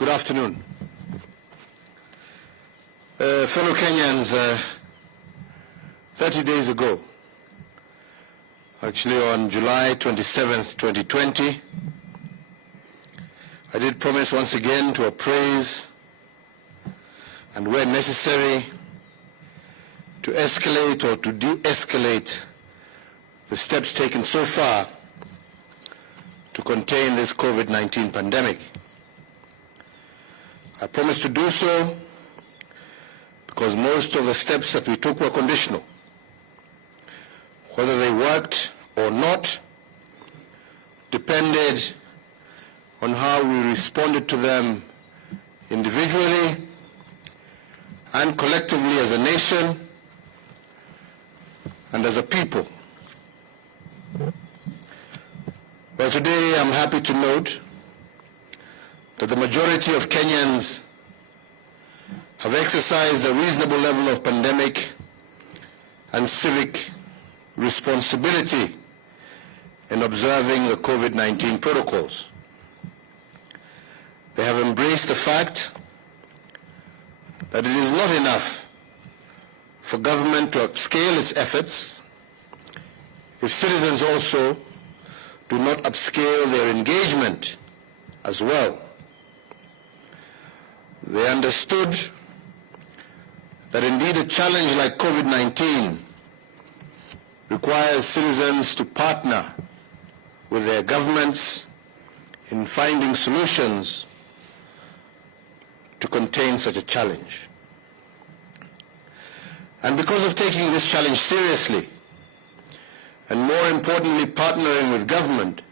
Good afternoon. Fellow Kenyans, 30 days ago, actually on July 27th, 2020, I did promise once again to appraise and where necessary to escalate or to de-escalate the steps taken so far to contain this COVID-19 pandemic. I promised to do so because most of the steps that we took were conditional. Whether they worked or not depended on how we responded to them individually and collectively as a nation and as a people. Well, today I'm happy to note that the majority of Kenyans have exercised a reasonable level of pandemic and civic responsibility in observing the COVID-19 protocols. They have embraced the fact that it is not enough for government to upscale its efforts if citizens also do not upscale their engagement as well. They understood that indeed a challenge like COVID-19 requires citizens to partner with their governments in finding solutions to contain such a challenge. And because of taking this challenge seriously, and more importantly partnering with government,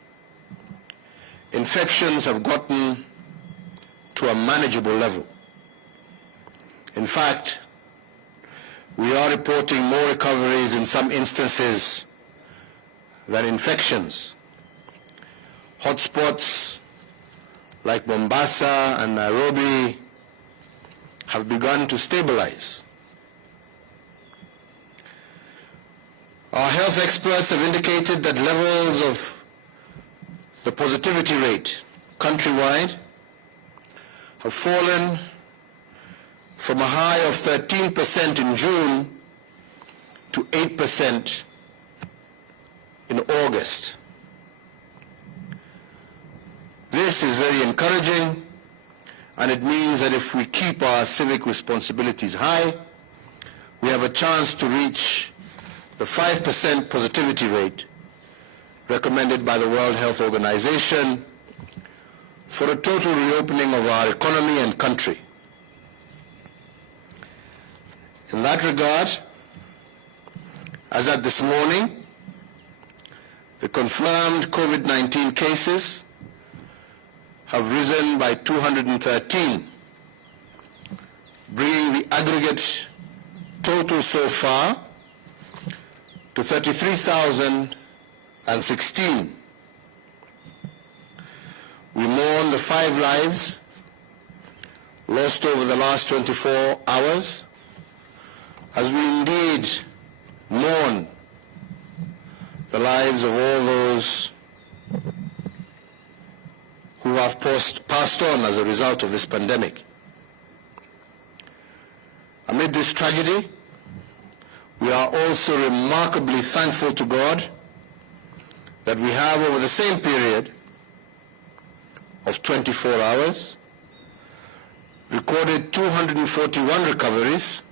infections have gotten to a manageable level. In fact, we are reporting more recoveries in some instances than infections. Hotspots like Mombasa and Nairobi have begun to stabilize. Our health experts have indicated that levels of the positivity rate countrywide have fallen from a high of 13% in June to 8% in August. This is very encouraging, and it means that if we keep our civic responsibilities high, we have a chance to reach the 5% positivity rate recommended by the World Health Organization for a total reopening of our economy and country. In that regard, as at this morning, the confirmed COVID-19 cases have risen by 213, bringing the aggregate total so far to 33,016. We mourn the 5 lives lost over the last 24 hours, as we indeed mourn the lives of all those who have passed on as a result of this pandemic. Amid this tragedy, we are also remarkably thankful to God that we have, over the same period of 24 hours, recorded 241 recoveries,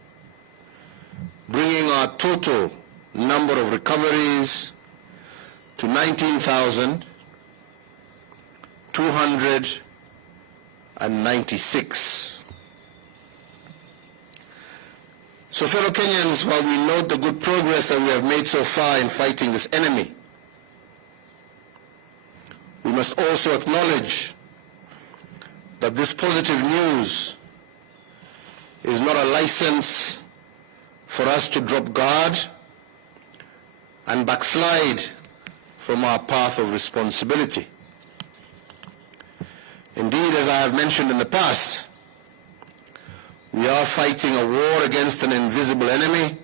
bringing our total number of recoveries to 19,296. So, fellow Kenyans, while we note the good progress that we have made so far in fighting this enemy, we must also acknowledge that this positive news is not a license for us to drop guard and backslide from our path of responsibility. Indeed, as I have mentioned in the past, we are fighting a war against an invisible enemy,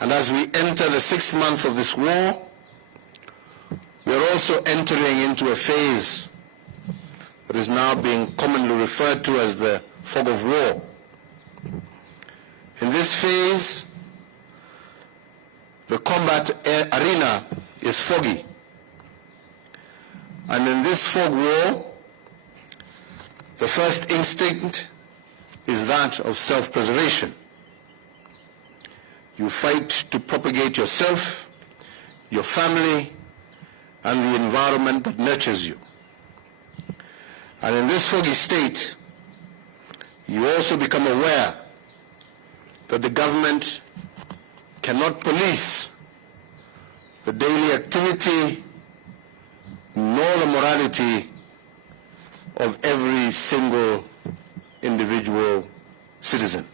and as we enter the 6th month of this war, we are also entering into a phase that is now being commonly referred to as the fog of war. In this phase, the combat arena is foggy. And in this fog war, the first instinct is that of self-preservation. You fight to propagate yourself, your family, and the environment that nurtures you. And in this foggy state, you also become aware that the government cannot police the daily activity nor the morality of every single individual citizen.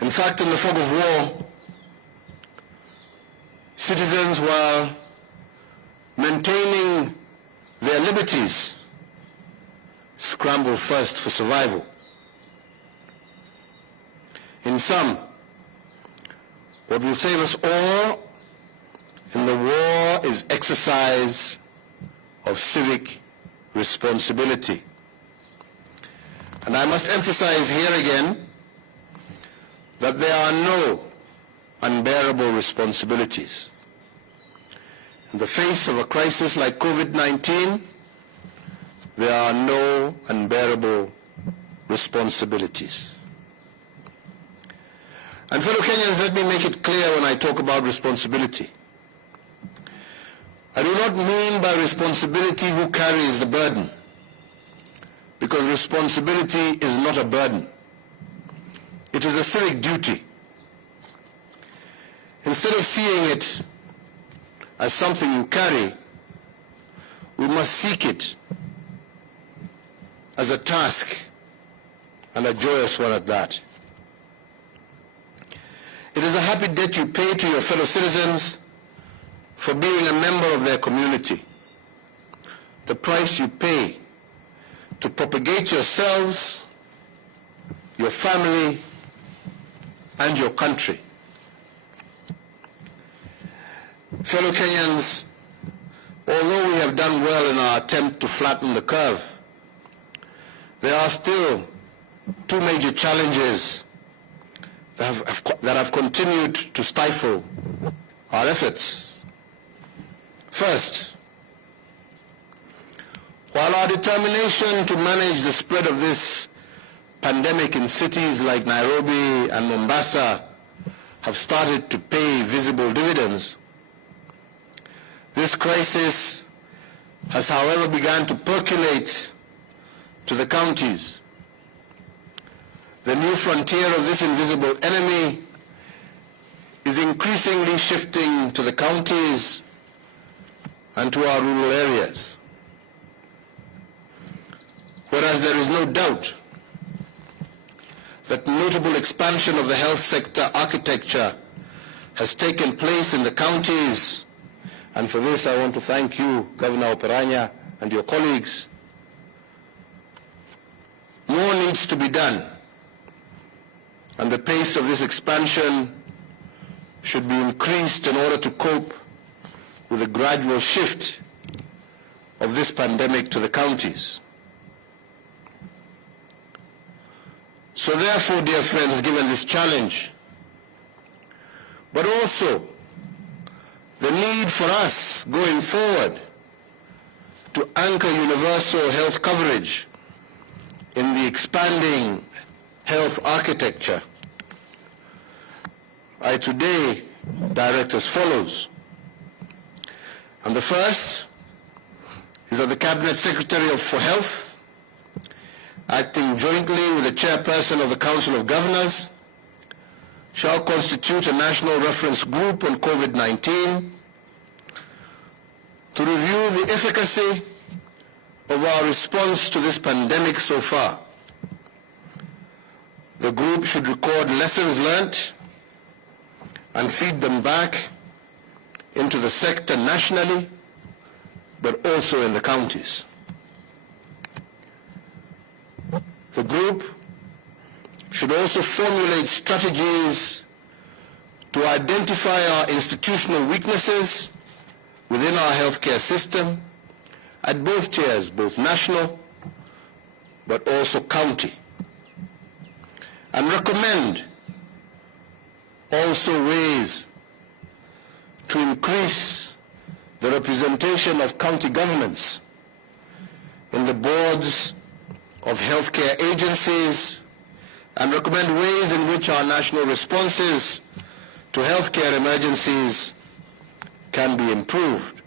In fact, in the fog of war, citizens, while maintaining their liberties, scramble first for survival. In sum, what will save us all in the war is exercise of civic responsibility. And I must emphasize here again that there are no unbearable responsibilities. In the face of a crisis like COVID-19, there are no unbearable responsibilities. And fellow Kenyans, let me make it clear when I talk about responsibility. I do not mean by responsibility who carries the burden, because responsibility is not a burden. It is a civic duty. Instead of seeing it as something you carry, we must seek it as a task, and a joyous one at that. It is a happy debt you pay to your fellow citizens for being a member of their community. The price you pay to propagate yourselves, your family, and your country. Fellow Kenyans, although we have done well in our attempt to flatten the curve, there are still two major challenges that have continued to stifle our efforts. First, while our determination to manage the spread of this pandemic in cities like Nairobi and Mombasa have started to pay visible dividends, this crisis has, however, begun to percolate to the counties. The new frontier of this invisible enemy is increasingly shifting to the counties and to our rural areas. Whereas there is no doubt that notable expansion of the health sector architecture has taken place in the counties, and for this I want to thank you, Governor Oparanya, and your colleagues. More needs to be done, and the pace of this expansion should be increased in order to cope with the gradual shift of this pandemic to the counties. So therefore, dear friends, given this challenge, but also the need for us going forward to anchor universal health coverage in the expanding health architecture, I today direct as follows. And the first is that the Cabinet Secretary for Health, acting jointly with the Chairperson of the Council of Governors, shall constitute a national reference group on COVID-19 to review the efficacy of our response to this pandemic so far. The group should record lessons learned and feed them back into the sector nationally, but also in the counties. The group should also formulate strategies to identify our institutional weaknesses within our healthcare system at both tiers, both national but also county, and recommend also ways to increase the representation of county governments in the boards of healthcare agencies, and recommend ways in which our national responses to healthcare emergencies can be improved.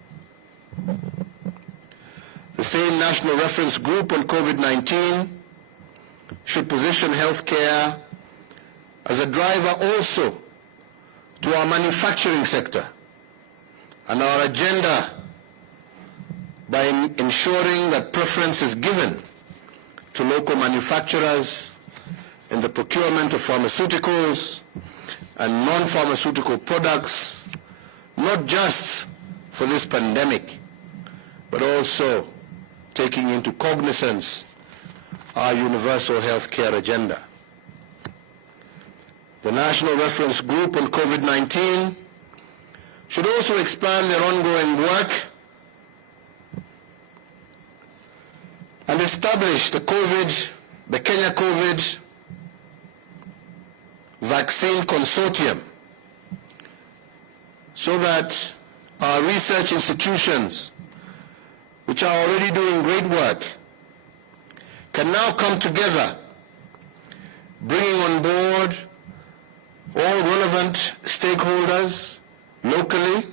The same National Reference Group on COVID-19 should position healthcare as a driver also to our manufacturing sector and our agenda by ensuring that preference is given to local manufacturers in the procurement of pharmaceuticals and non-pharmaceutical products, not just for this pandemic, but also taking into cognizance our universal health care agenda. The National Reference Group on COVID-19 should also expand their ongoing work and establish the Kenya COVID Vaccine Consortium, so that our research institutions, which are already doing great work, can now come together, bringing on board all relevant stakeholders locally,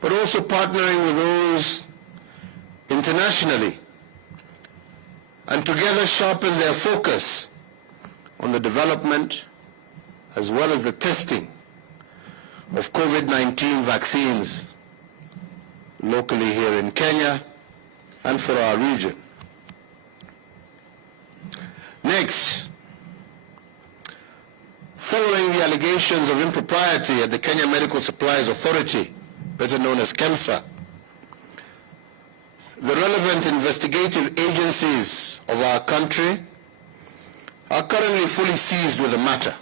but also partnering with those internationally, and together sharpen their focus on the development as well as the testing of COVID-19 vaccines locally here in Kenya and for our region. Next, following the allegations of impropriety at the Kenya Medical Supplies Authority, better known as KEMSA, the relevant investigative agencies of our country are currently fully seized with the matter.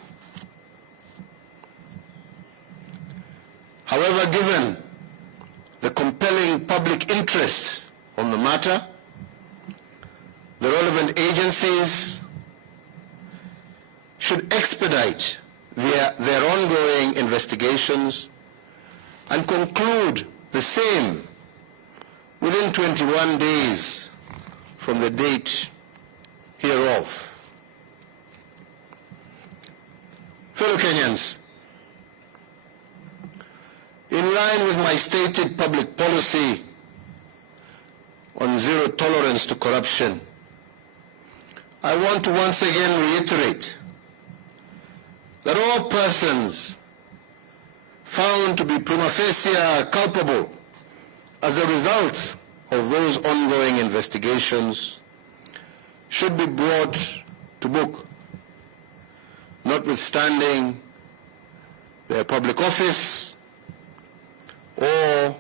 However, given the compelling public interest on the matter, the relevant agencies should expedite their ongoing investigations and conclude the same within 21 days from the date hereof. Fellow Kenyans, in line with my stated public policy on zero tolerance to corruption, I want to once again reiterate that all persons found to be prima facie culpable as a result of those ongoing investigations should be brought to book, notwithstanding their public office or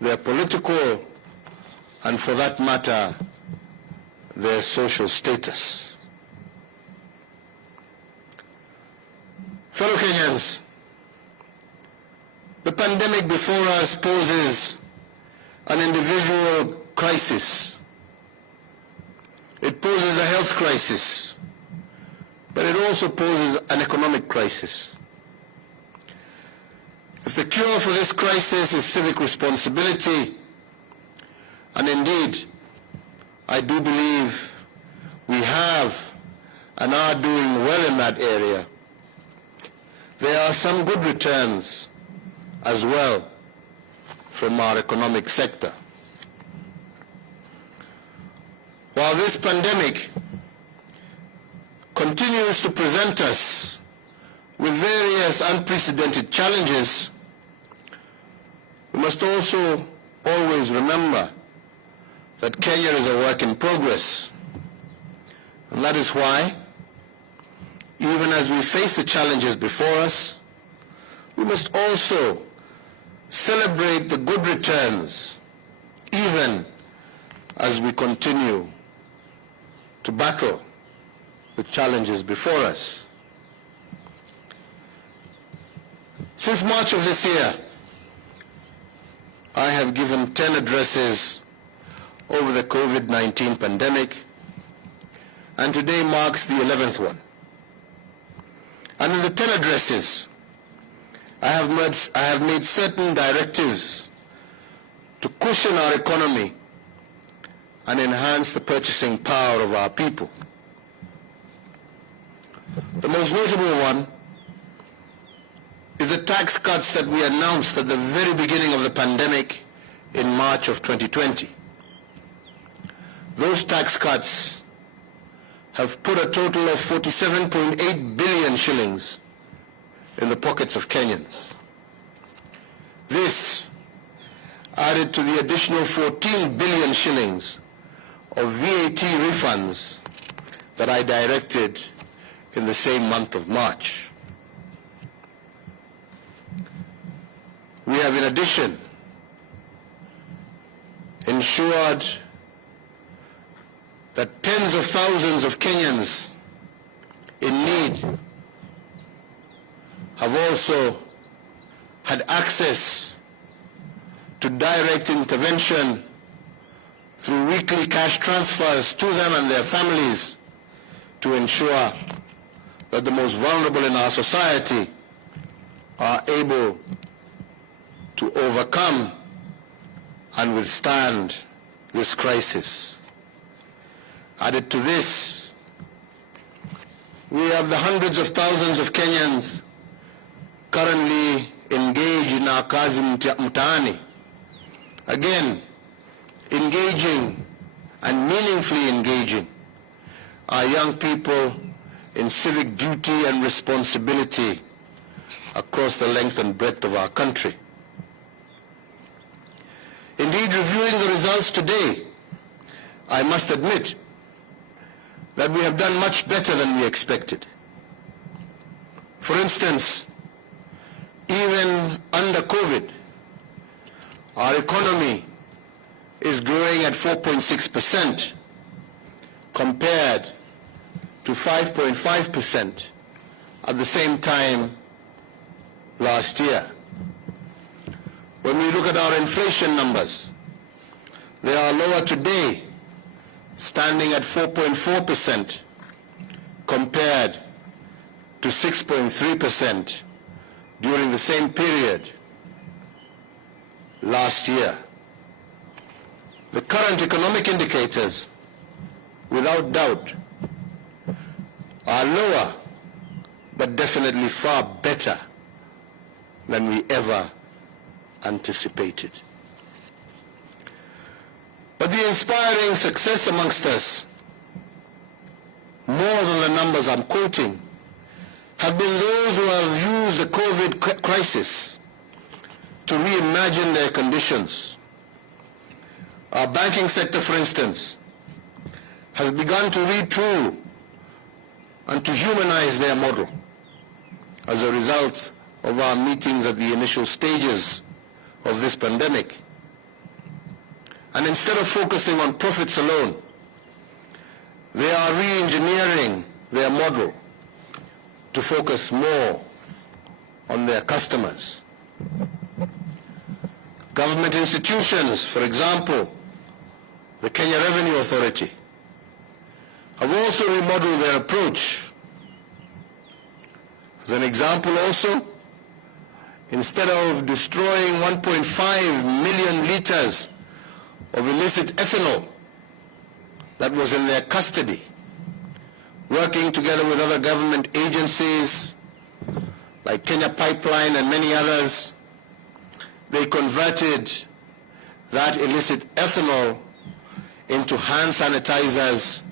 their political, and for that matter, their social status. Fellow Kenyans, the pandemic before us poses an individual crisis. It poses a health crisis, but it also poses an economic crisis. If the cure for this crisis is civic responsibility, and indeed, I do believe we have and are doing well in that area, there are some good returns as well from our economic sector. While this pandemic continues to present us with various unprecedented challenges, we must also always remember that Kenya is a work in progress. And that is why, even as we face the challenges before us, we must also celebrate the good returns, even as we continue to battle the challenges before us. Since March of this year, I have given 10 addresses over the COVID-19 pandemic, and today marks the 11th one. And in the 10 addresses, I have made certain directives to cushion our economy and enhance the purchasing power of our people. The most notable one is the tax cuts that we announced at the very beginning of the pandemic in March of 2020. Those tax cuts have put a total of 47.8 billion shillings in the pockets of Kenyans. This, added to the additional 14 billion shillings of VAT refunds that I directed in the same month of March. We have in addition ensured that tens of thousands of Kenyans in need have also had access to direct intervention through weekly cash transfers to them and their families to ensure that the most vulnerable in our society are able to overcome and withstand this crisis. Added to this, we have the hundreds of thousands of Kenyans currently engaged in our kazi mtaani. Again, engaging and meaningfully engaging our young people in civic duty and responsibility across the length and breadth of our country. Indeed, reviewing the results today, I must admit that we have done much better than we expected. For instance, even under COVID, our economy is growing at 4.6% compared to 5.5% at the same time last year. When we look at our inflation numbers, they are lower today, standing at 4.4% compared to 6.3% during the same period last year. The current economic indicators, without doubt, are lower, but definitely far better than we ever anticipated. But the inspiring success amongst us, more than the numbers I'm quoting, have been those who have used the COVID crisis to reimagine their conditions. Our banking sector, for instance, has begun to retool and to humanize their model as a result of our meetings at the initial stages of this pandemic. And instead of focusing on profits alone, they are re-engineering their model to focus more on their customers. Government institutions, for example, the Kenya Revenue Authority, have also remodeled their approach. As an example also, instead of destroying 1.5 million liters of illicit ethanol that was in their custody, working together with other government agencies like Kenya Pipeline and many others, they converted that illicit ethanol into hand sanitizers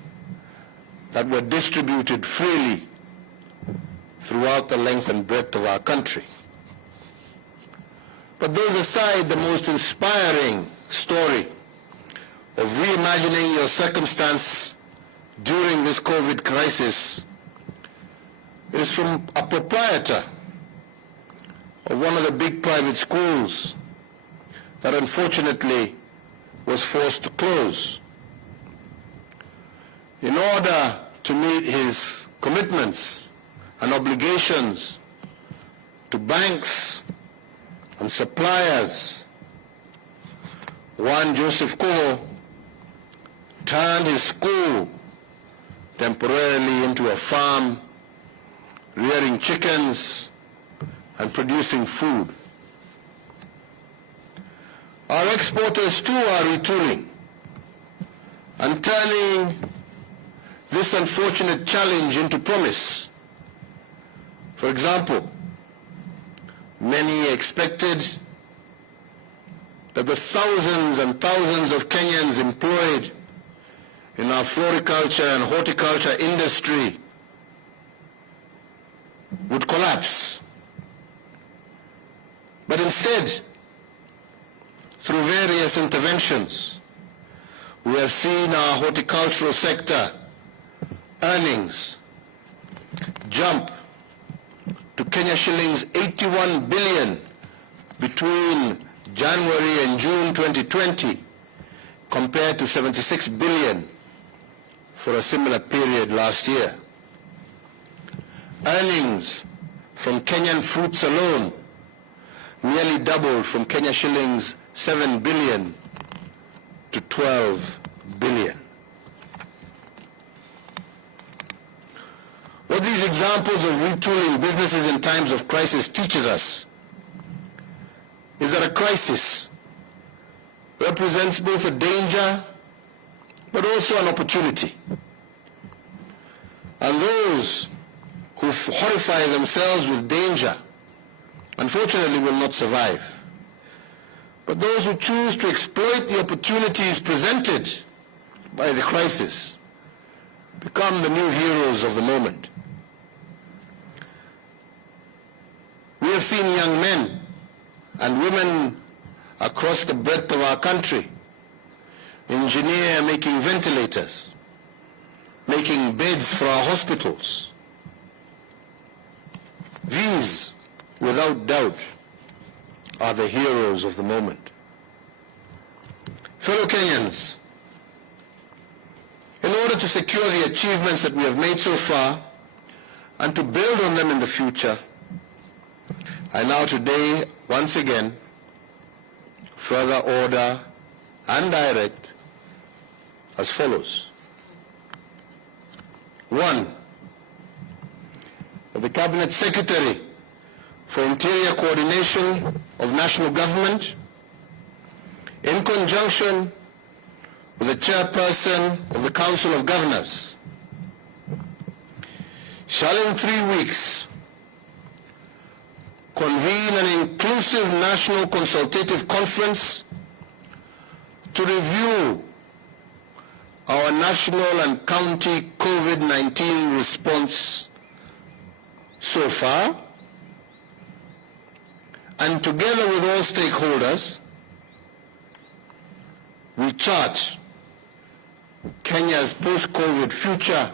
that were distributed freely throughout the length and breadth of our country. But those aside, the most inspiring story of reimagining your circumstance during this COVID crisis is from a proprietor of one of the big private schools that unfortunately was forced to close. In order to meet his commitments and obligations to banks and suppliers, one Joseph Kuho turned his school temporarily into a farm, rearing chickens and producing food. Our exporters too are retooling and turning this unfortunate challenge into promise. For example, many expected that the thousands and thousands of Kenyans employed in our floriculture and horticulture industry would collapse. But instead, through various interventions, we have seen our horticultural sector earnings jump to Kenya shillings 81 billion between January and June 2020, compared to 76 billion for a similar period last year. Earnings from Kenyan fruits alone nearly doubled from Kenya shillings 7 billion to 12 billion. What these examples of retooling businesses in times of crisis teaches us is that a crisis represents both a danger but also an opportunity. And those who horrify themselves with danger, unfortunately, will not survive. But those who choose to exploit the opportunities presented by the crisis become the new heroes of the moment. We have seen young men and women across the breadth of our country engineer making ventilators, making beds for our hospitals. These, without doubt, are the heroes of the moment. Fellow Kenyans, in order to secure the achievements that we have made so far and to build on them in the future, I now today, once again, further order and direct as follows. 1. The Cabinet Secretary for Interior Coordination of National Government, in conjunction with the Chairperson of the Council of Governors, shall in 3 weeks convene an inclusive national consultative conference to review our national and county COVID-19 response so far, and together with all stakeholders, we chart Kenya's post-COVID future,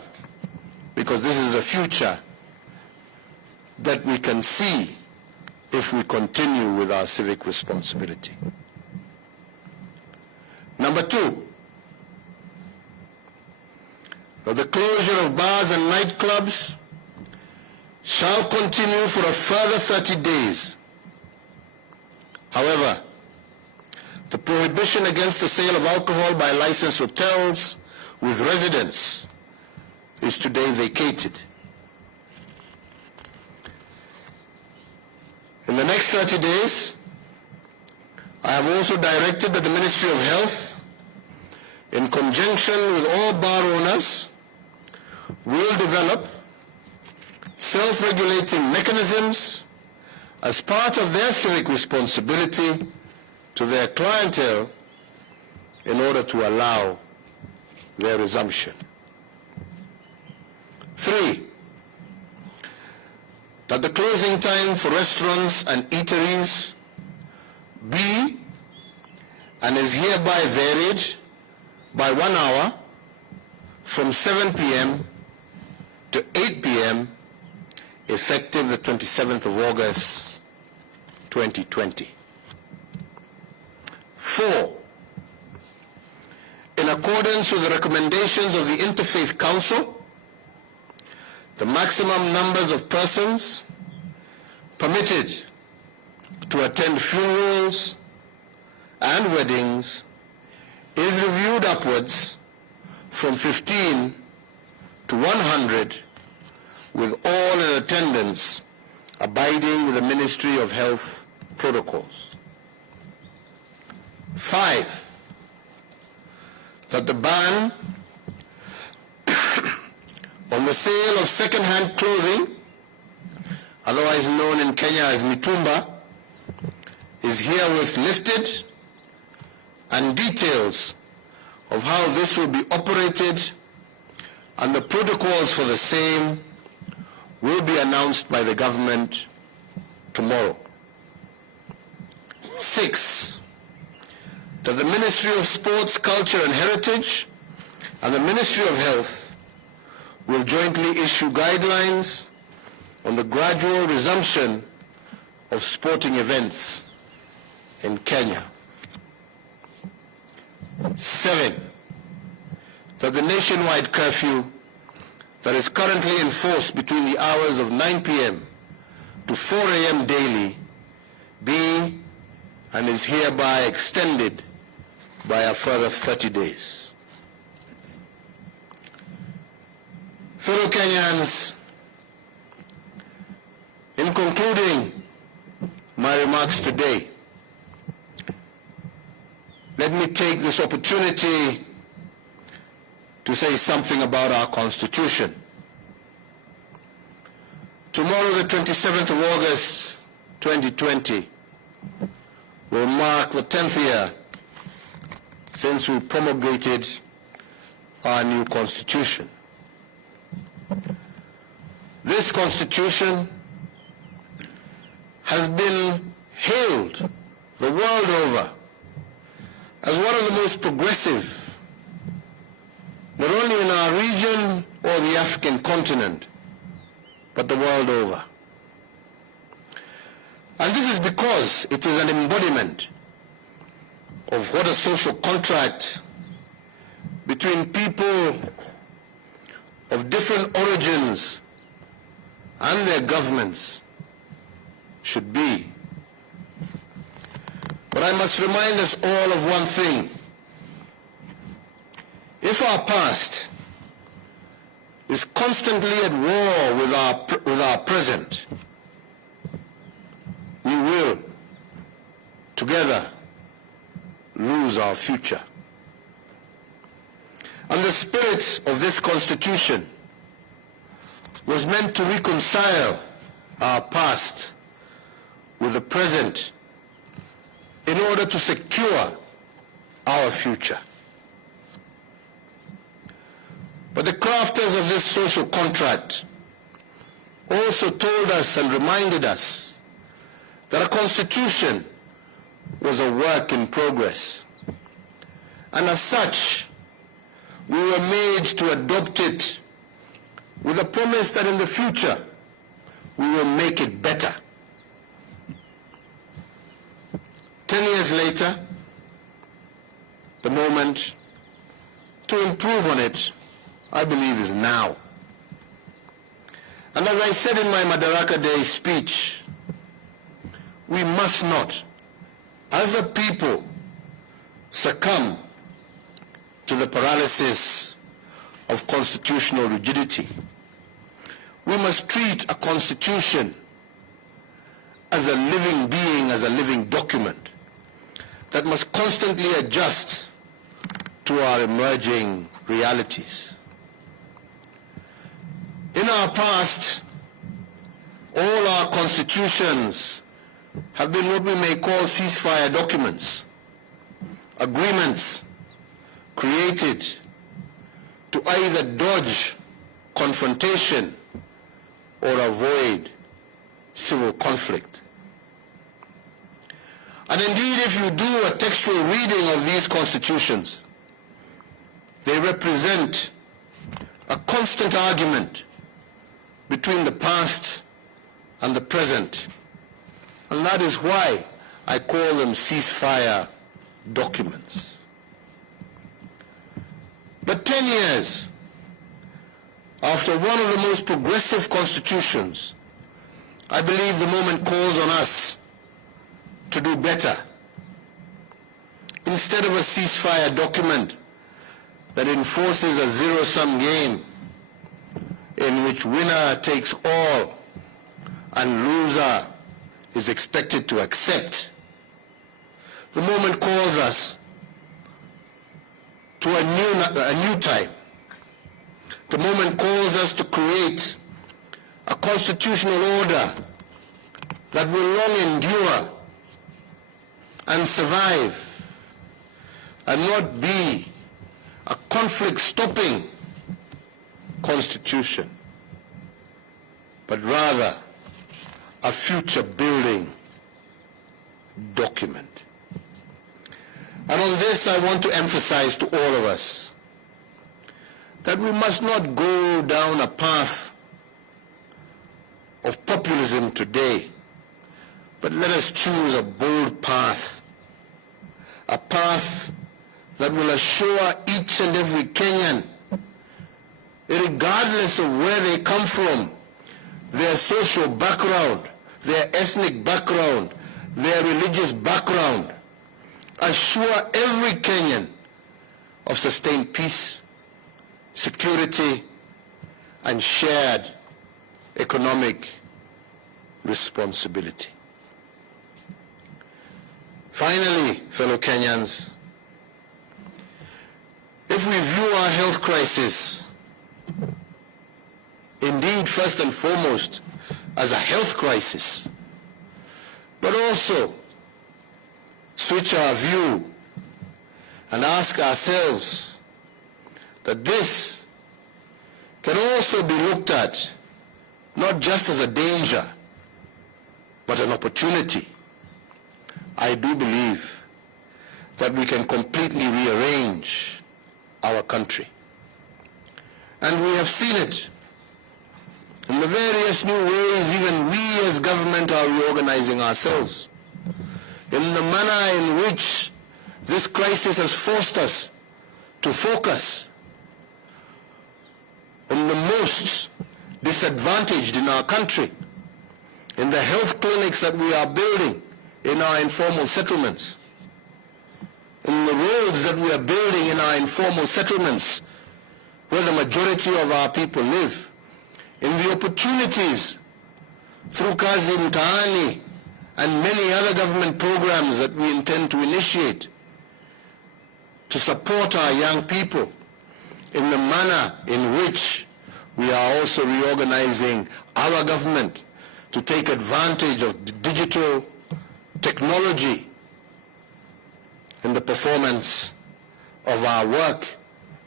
because this is a future that we can see if we continue with our civic responsibility. Number 2, the closure of bars and nightclubs shall continue for a further 30 days. However, the prohibition against the sale of alcohol by licensed hotels with residents is today vacated. In the next 30 days, I have also directed that the Ministry of Health, in conjunction with all bar owners, will develop self-regulating mechanisms as part of their civic responsibility to their clientele in order to allow their resumption. 3, that the closing time for restaurants and eateries be and is hereby varied by 1 hour from 7 p.m. to 8 p.m. effective the 27th of August, 2020. 4, in accordance with the recommendations of the Interfaith Council, the maximum numbers of persons permitted to attend funerals and weddings is reviewed upwards from 15 to 100, with all in attendance abiding with the Ministry of Health protocols. 5, that the ban on the sale of second-hand clothing, otherwise known in Kenya as mitumba, is herewith lifted, and details of how this will be operated and the protocols for the same will be announced by the government tomorrow. 6, that the Ministry of Sports, Culture and Heritage and the Ministry of Health will jointly issue guidelines on the gradual resumption of sporting events in Kenya. 7, that the nationwide curfew that is currently in force between the hours of 9 p.m. to 4 a.m. daily be and is hereby extended by a further 30 days. Fellow Kenyans, in concluding my remarks today, let me take this opportunity to say something about our Constitution. Tomorrow, the 27th of August, 2020, will mark the 10th year since we promulgated our new Constitution. This Constitution has been hailed the world over as one of the most progressive, not only in our region or the African continent, but the world over. And this is because it is an embodiment of what a social contract between people of different origins and their governments should be. But I must remind us all of one thing. If our past is constantly at war with our present, we will, together, lose our future. And the spirit of this Constitution was meant to reconcile our past with the present in order to secure our future. But the crafters of this social contract also told us and reminded us that a constitution was a work in progress. And as such, we were made to adopt it with a promise that in the future we will make it better. 10 years later, the moment to improve on it, I believe, is now. And as I said in my Madaraka Day speech, we must not, as a people, succumb to the paralysis of constitutional rigidity. We must treat a constitution as a living being, as a living document that must constantly adjust to our emerging realities. In our past, all our constitutions have been what we may call ceasefire documents, agreements created to either dodge confrontation or avoid civil conflict. And indeed, if you do a textual reading of these constitutions, they represent a constant argument between the past and the present. And that is why I call them ceasefire documents. But 10 years after one of the most progressive constitutions, I believe the moment calls on us to do better. Instead of a ceasefire document, that enforces a zero-sum game in which winner takes all and loser is expected to accept. The moment calls us to a new time. The moment calls us to create a constitutional order that will long endure and survive and not be a conflict-stopping constitution, but rather a future-building document. And on this, I want to emphasize to all of us that we must not go down a path of populism today, but let us choose a bold path, a path that will assure each and every Kenyan, regardless of where they come from, their social background, their ethnic background, their religious background, assure every Kenyan of sustained peace, security, and shared economic responsibility. Finally, fellow Kenyans, if we view our health crisis indeed first and foremost as a health crisis, but also switch our view and ask ourselves that this can also be looked at not just as a danger, but an opportunity, I do believe that we can completely rearrange our country. And we have seen it in the various new ways even we as government are reorganizing ourselves, in the manner in which this crisis has forced us to focus on the most disadvantaged in our country, in the health clinics that we are building in our informal settlements, in the roads that we are building in our informal settlements where the majority of our people live, in the opportunities through Kazi Mtaani and many other government programs that we intend to initiate to support our young people, in the manner in which we are also reorganizing our government to take advantage of digital technology in the performance of our work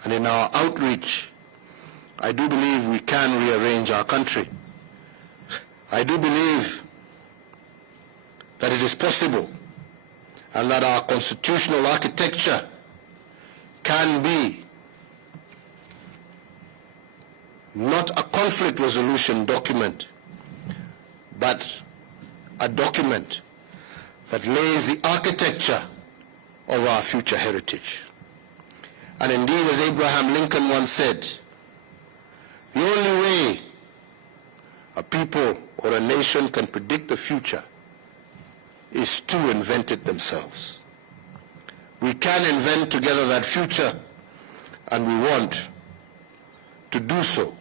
and in our outreach. I do believe we can rearrange our country. I do believe that it is possible and that our constitutional architecture can be not a conflict resolution document, but a document that lays the architecture of our future heritage. And indeed, as Abraham Lincoln once said, the only way a people or a nation can predict the future is to invent it themselves. We can invent together that future, and we want to do so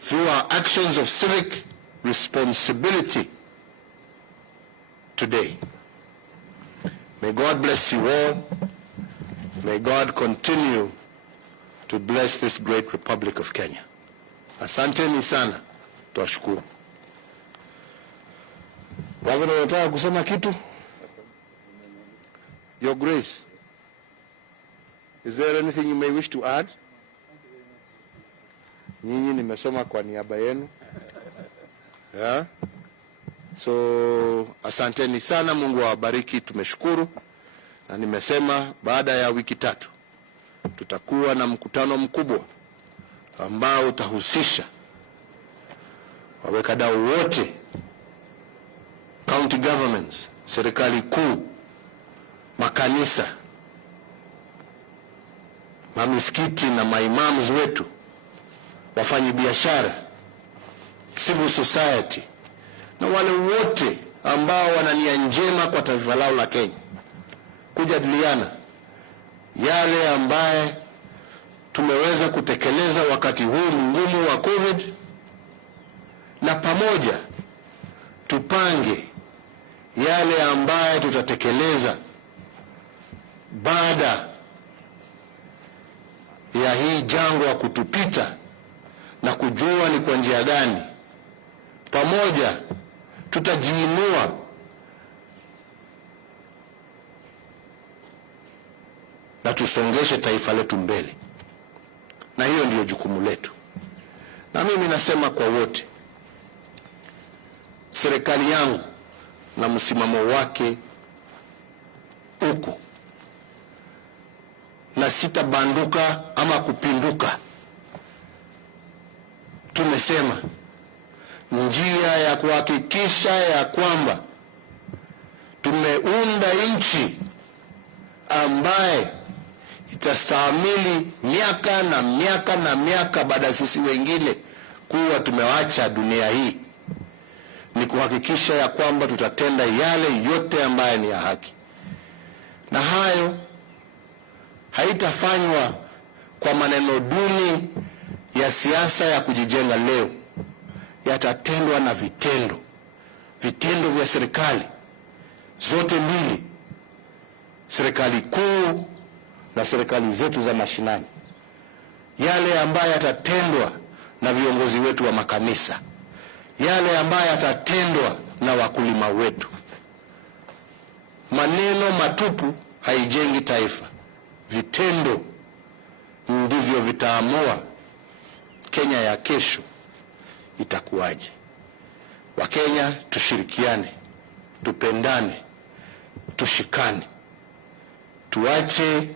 through our actions of civic responsibility today. May God bless you all. May God continue to bless this great Republic of Kenya. Asanteni sana, twashukuru. Wageni wanataka kusema kitu? Your Grace, is there anything you may wish to add? Nyinyi nimesoma kwa niaba yenu. Yeah? So, asanteni sana, Mungu awabariki, tumeshukuru. Na nimesema baada ya wiki 3 tutakuwa na mkutano mkubwa ambao utahusisha wawekadau wote, county governments, serikali kuu, makanisa, mamisikiti na maimams wetu, wafanyi biashara, civil society, na wale wote ambao wana nia njema kwa taifa lao la Kenya, kujadiliana yale ambaye tumeweza kutekeleza wakati huu mgumu wa COVID, na pamoja tupange yale ambayo tutatekeleza baada ya hii jangwa kutupita, na kujua ni kwa njia gani pamoja tutajiinua na tusongeshe taifa letu mbele. Na hiyo ndiyo jukumu letu. Na mimi nasema kwa wote, serikali yangu na msimamo wake uko, na sitabanduka ama kupinduka. Tumesema njia ya kuhakikisha ya kwamba tumeunda nchi ambaye itastahimili miaka na miaka na miaka baada ya sisi wengine kuwa tumewacha dunia hii, ni kuhakikisha ya kwamba tutatenda yale yote ambaye ni ya haki. Na hayo haitafanywa kwa maneno duni ya siasa ya kujijenga leo, yatatendwa na vitendo. Vitendo vya serikali zote mbili, serikali kuu na serikali zetu za mashinani, yale ambayo yatatendwa na viongozi wetu wa makanisa, yale ambayo yatatendwa na wakulima wetu. Maneno matupu haijengi taifa. Vitendo ndivyo vitaamua Kenya ya kesho itakuwaje. Wakenya tushirikiane, tupendane, tushikane, tuache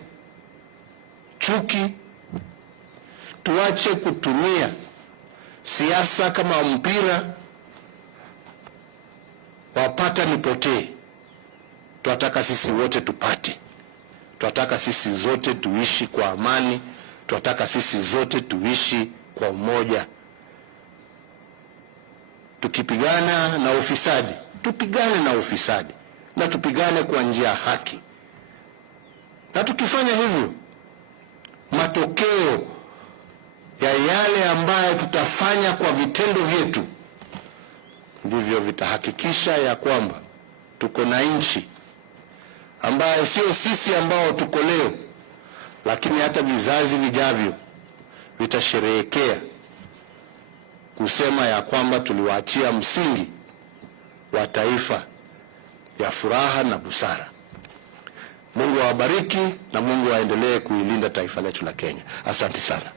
chuki, tuache kutumia siasa kama mpira wapata nipotee. Tunataka sisi wote tupate. Tunataka sisi zote tuishi kwa amani. Tunataka sisi zote tuishi kwa umoja. Tukipigana na ufisadi, tupigane na ufisadi, na tupigane kwa njia haki. Na tukifanya hivyo, matokeo ya yale ambayo tutafanya kwa vitendo vyetu ndivyo vitahakikisha ya kwamba tuko na nchi ambayo sio sisi ambao tuko leo, lakini hata vizazi vijavyo vitasherehekea kusema ya kwamba tuliwaachia msingi wa taifa ya furaha na busara. Mungu awabariki na Mungu aendelee kuilinda taifa letu la Kenya. Asante sana.